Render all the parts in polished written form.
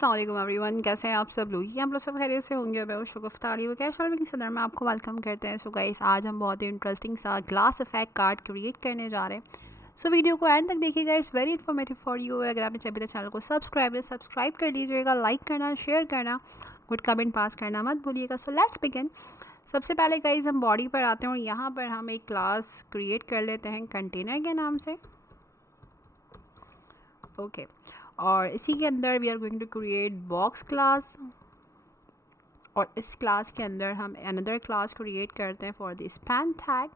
अस्सलाम वालेकुम एवरीवन, कैसे हैं आप सब लोग? ये आप लोग सब खैरियत से होंगे। मैं शुगुफ्ता अली कैशल की सदर में आपको वेलकम करते हैं। सो गाइस, आज हम बहुत ही इंटरेस्टिंग सा ग्लास इफेक्ट कार्ड क्रिएट करने जा रहे हैं। सो वीडियो को एंड तक देखिएगा, it's very informative for you. अगर आपने अभी तक चैनल को सब्सक्राइब कर लीजिएगा, लाइक करना, शेयर करना, गुड कमेंट पास करना मत भूलिएगा। So let's begin. सबसे पहले गाइस हम बॉडी पर आते हैं और यहाँ पर हम एक क्लास क्रिएट कर लेते हैं कंटेनर के नाम से। ओके और इसी के अंदर we are going to create box class, और इस क्लास के अंदर हम अनदर क्लास क्रिएट करते हैं फॉर द स्पैन टैग।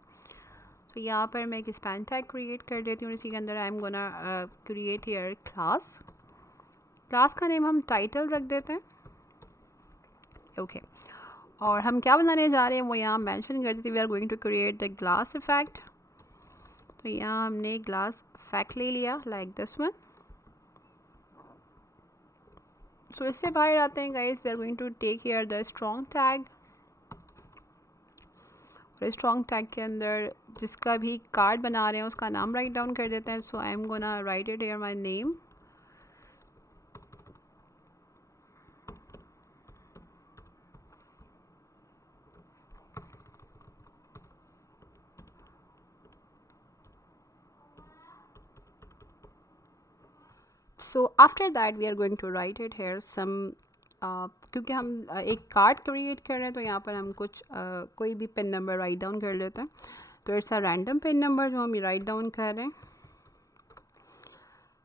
तो यहाँ पर मैं एक स्पैन टैग क्रिएट कर देती हूँ। इसी के अंदर आई am gonna create here class का नेम हम टाइटल रख देते हैं। ओके और हम क्या बनाने जा रहे हैं वो यहाँ मेंशन कर देते हैं। We are going to create the glass effect. तो यहाँ हमने ग्लास इफेक्ट ले लिया लाइक दिस वन। सो इससे बाहर आते हैं guys, we are going to take here the strong tag. और स्ट्रॉन्ग टैग के अंदर जिसका भी कार्ड बना रहे हैं उसका नाम राइट डाउन कर देते हैं। So I am gonna write it here my name. So after that we are going to write it here sum, क्योंकि हम एक कार्ड क्रिएट कर रहे हैं तो यहाँ पर हम कुछ कोई भी पिन नंबर राइट डाउन कर लेते हैं। तो it's a random pin number जो हम राइट डाउन कर रहे हैं।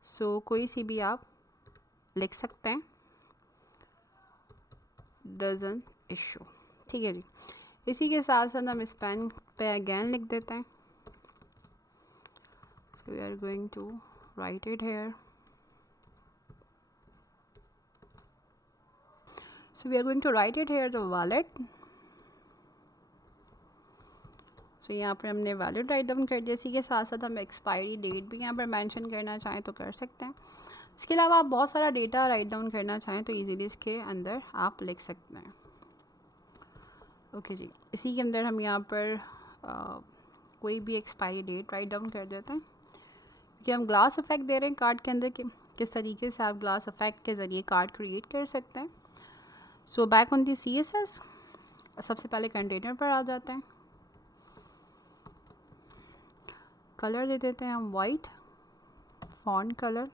सो कोई सी भी आप लिख सकते हैं, डजंट इशू। ठीक है जी। इसी के साथ साथ हम इस पेन पे अगेन लिख देते हैं। So we are going to write it here. So we are going to write it here the wallet. So यहाँ पर हमने वैलिड राइट डाउन कर दिया। इसी के साथ साथ हम एक्सपायरी डेट भी यहाँ पर मेंशन करना चाहें तो कर सकते हैं। इसके अलावा आप बहुत सारा डेटा राइट डाउन करना चाहें तो इजीली इसके अंदर आप लिख सकते हैं। ओके जी। इसी के अंदर हम यहाँ पर कोई भी एक्सपायरी डेट राइट डाउन कर देते हैं, क्योंकि हम ग्लास इफेक्ट दे रहे हैं कार्ड के अंदर। किस तरीके से आप ग्लास इफेक्ट के ज़रिए कार्ड क्रिएट कर सकते हैं। So back on the CSS, सबसे पहले कंटेनर पर आ जाते हैं। कलर दे देते हैं हम वाइट, फॉन्ट कलर।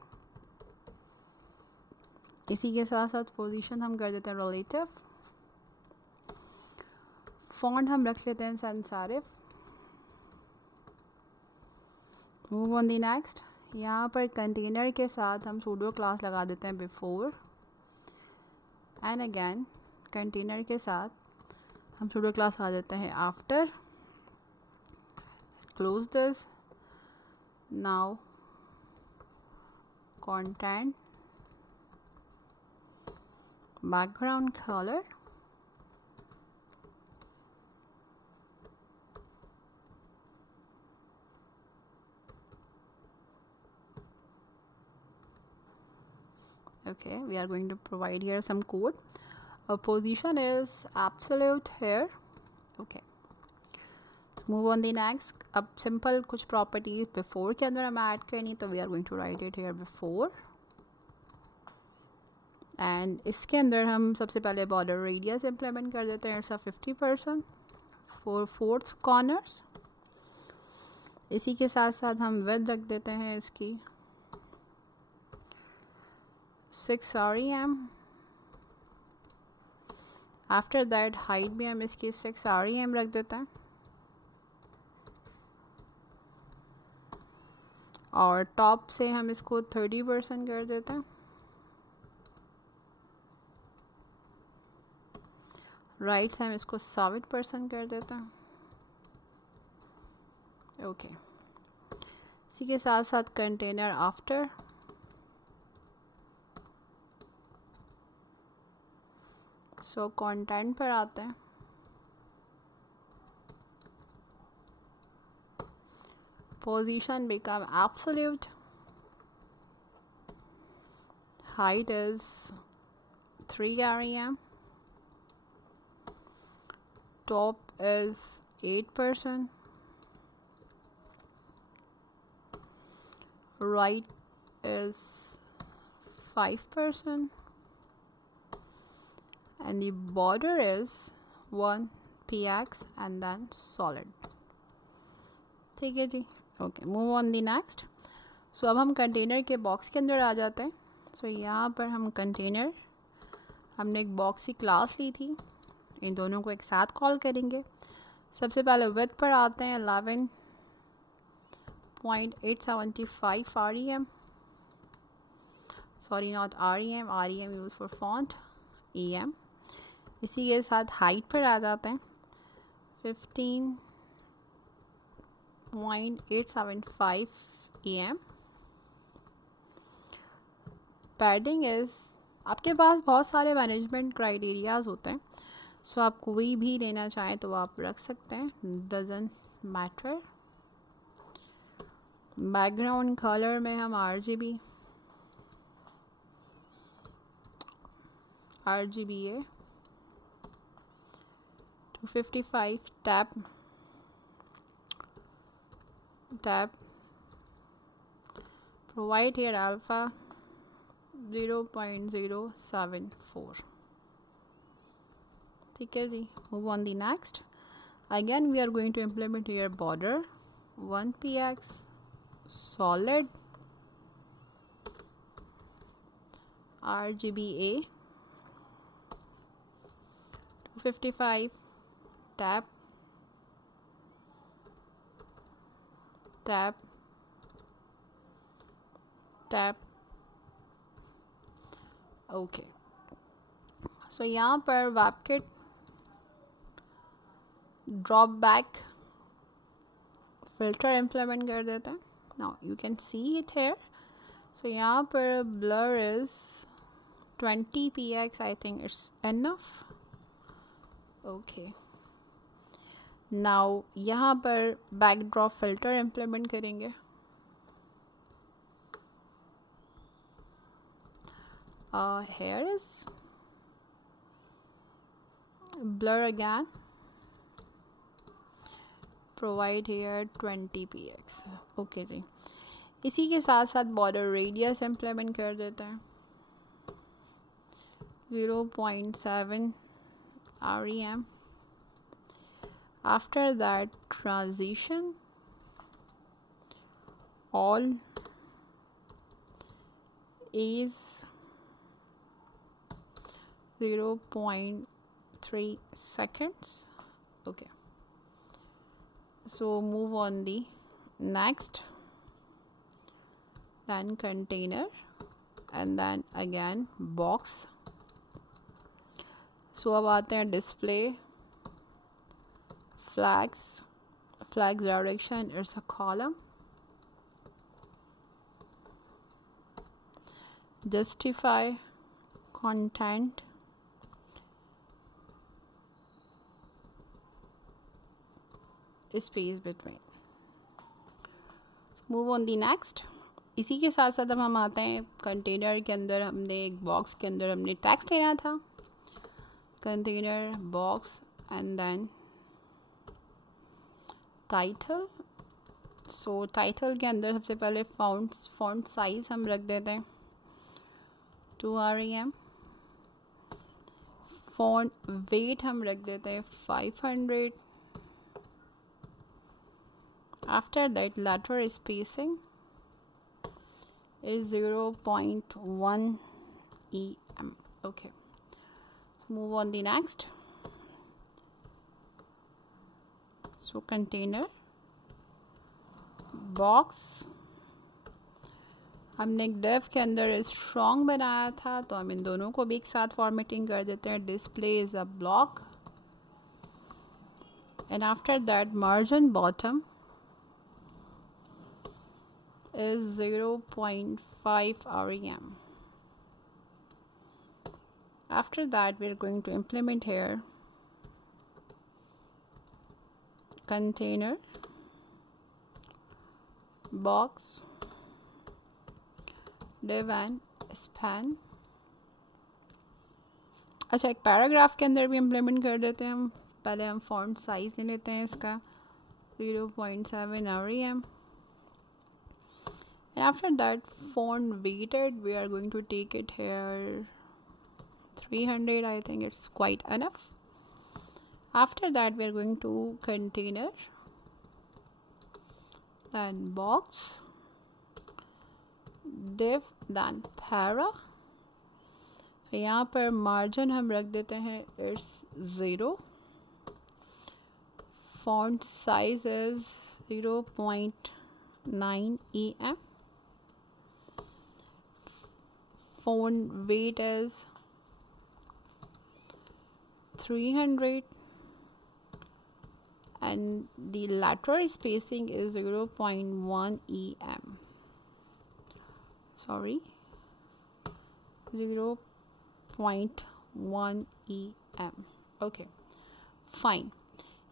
इसी के साथ साथ पोजीशन हम कर देते हैं रिलेटिव। फॉन्ट हम रख लेते हैं sans serif। Move on the next. यहाँ पर कंटेनर के साथ हम सूडो क्लास लगा देते हैं बिफोर, एंड अगेन कंटेनर के साथ हम सूडो क्लास लगा देते हैं after. Close this. Now content, background colour, okay, we are going to provide here some code. Our position is absolute here. Okay, so move on the next. अब simple कुछ properties before के अंदर हम add करनी, तो we are going to write it here before, and इसके अंदर हम सबसे पहले border radius implement कर देते हैं। It's a 50% for 4 corners। इसी के साथ साथ हम width रख देते हैं इसकी 6 rem। आफ्टर दैट हाइट भी हम इसकी 6 rem रख देते हैं, और टॉप से हम इसको 30% कर देते हैं। राइट से हम इसको 7% कर देते हैं। ओके इसी के साथ साथ कंटेनर आफ्टर, सो कंटेंट पर आते हैं। Position become absolute, height is 3 rem, top is 8%, right is 5%, and the border is 1 px and then solid. ठीक है जी. Okay, move on the next. So अब हम कंटेनर के बॉक्स के अंदर आ जाते हैं. सो यहाँ पर हम कंटेनर, हमने एक बॉक्स की क्लास ली थी, इन दोनों को एक साथ कॉल करेंगे. सबसे पहले विड्थ पर आते हैं 11.875 REM, sorry not REM, REM use for font, EM. इसी के साथ हाइट पर आ जाते हैं 15.875 EM. पैडिंग इज़, आपके पास बहुत सारे मैनेजमेंट क्राइटेरियाज होते हैं, सो आप कोई भी लेना चाहें तो आप रख सकते हैं, डजंट मैटर. बैकग्राउंड कलर में हम RGB है 255 टैप provide here alpha 0.074. ठीक है जी. Move on the next. Again we are going to implement here border 1 px solid RGBA 255 tap okay. So यहाँ पर webkit drop back filter implement कर देते हैं. Now you can see it here. So यहाँ पर blur is 20 px, I think it's enough. Okay, now यहाँ पर backdrop filter implement करेंगे. Here is blur again, provide here 20 px. Okay जी. इसी के साथ साथ बॉर्डर रेडियस इम्प्लीमेंट कर देते हैं 0.7 REM. After that transition all is 0.3 seconds. Okay, so move on the next, then container and then again box. So अब आते हैं display flags direction is a column, justify content space between. Move on the next. इसी के साथ साथ अब हम आते हैं कंटेनर के अंदर. हमने एक बॉक्स के अंदर हमने टेक्स्ट लेना था, container box and then title. So title के अंदर सबसे पहले फॉन्ट साइज हम रख देते हैं 2 REM. फॉन्ट वेट हम रख देते हैं 500. After that letter spacing is 0.1 EM. Okay, so move on the next. So container box, हमने एक डेव के अंदर स्ट्रॉन्ग बनाया था, तो हम इन दोनों को भी एक साथ फॉर्मेटिंग कर देते हैं. Display is a block and after that margin bottom is 0.5 REM. After that we're going to implement here container box div and span. अच्छा, एक पैराग्राफ के अंदर भी इम्प्लीमेंट कर देते हैं हम. पहले हम फॉन्ट साइज लेते हैं इसका 0.7 REM. And after that font weighted we are going to take it here 300, I think it's quite enough. After that we are going to container, then box, div, then para. तो यहाँ पर margin हम रख देते हैं it's 0, font size is 0.9 em, font weight is 300, and the lateral spacing is 0.1 em. Sorry, 0.1 em. Okay, fine.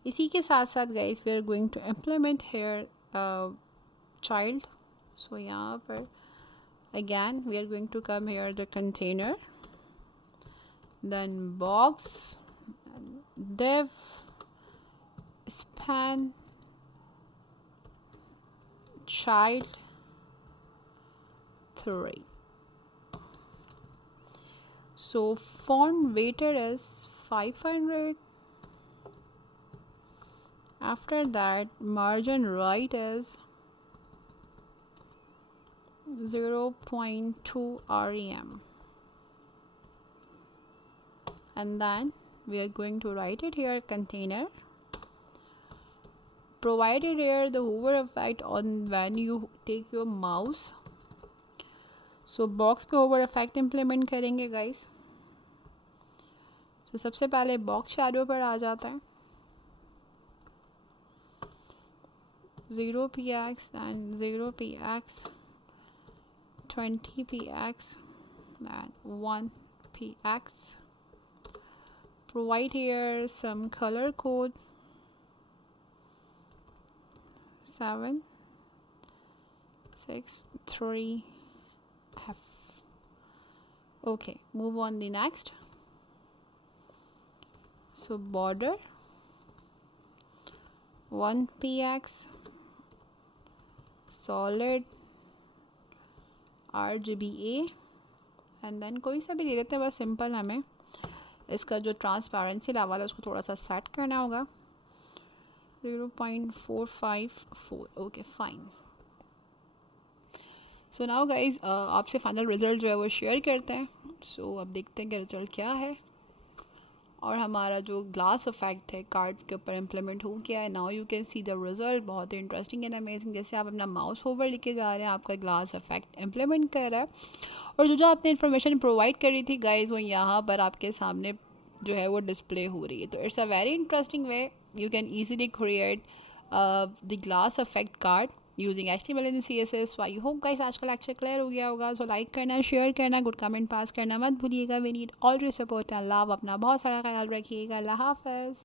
इसी के साथ साथ guys we are going to implement here child. So यहाँ पर again we are going to come here the container, then box, div, span, child 3. So font weighter is 500. After that margin right is 0.2 rem, and then we are going to write it here container, provided here the hover effect on when you take your mouse. So box पे hover effect implement करेंगे guys. So सबसे पहले box shadow पर आ जाता है 0px and 0px, 20px and 1px. Provide here some color code 763F. Okay, move on the next. So border 1px, solid RGBA, and then कोई सा भी दे देते हैं बस सिंपल. हमें इसका जो ट्रांसपेरेंसी लेवल है उसको थोड़ा सा सेट करना होगा 0.454. Okay fine. So now guys आपसे फाइनल रिज़ल्ट जो है वो शेयर करते हैं. सो अब देखते हैं कि रिज़ल्ट क्या है. और हमारा जो ग्लास इफेक्ट है कार्ड के ऊपर इम्प्लीमेंट हो गया है. Now you can see the result. बहुत ही इंटरेस्टिंग एंड अमेजिंग. जैसे आप अपना माउस ओवर लेके जा रहे हैं आपका ग्लास इफेक्ट इम्प्लीमेंट कर रहा है. और जो आपने इन्फॉर्मेशन प्रोवाइड करी थी गाइज वो यहाँ पर आपके सामने जो है वो डिस्प्ले हो रही है. तो it's a very interesting way. You can easily create the glass effect card using HTML and CSS. I hope guys आज का लेक्चर क्लियर हो गया होगा. सो लाइक करना, शेयर करना, गुड कमेंट पास करना मत भूलिएगा. We need all your support and love. अपना बहुत सारा ख्याल रखिएगा. अल्लाह हाफ़िज़.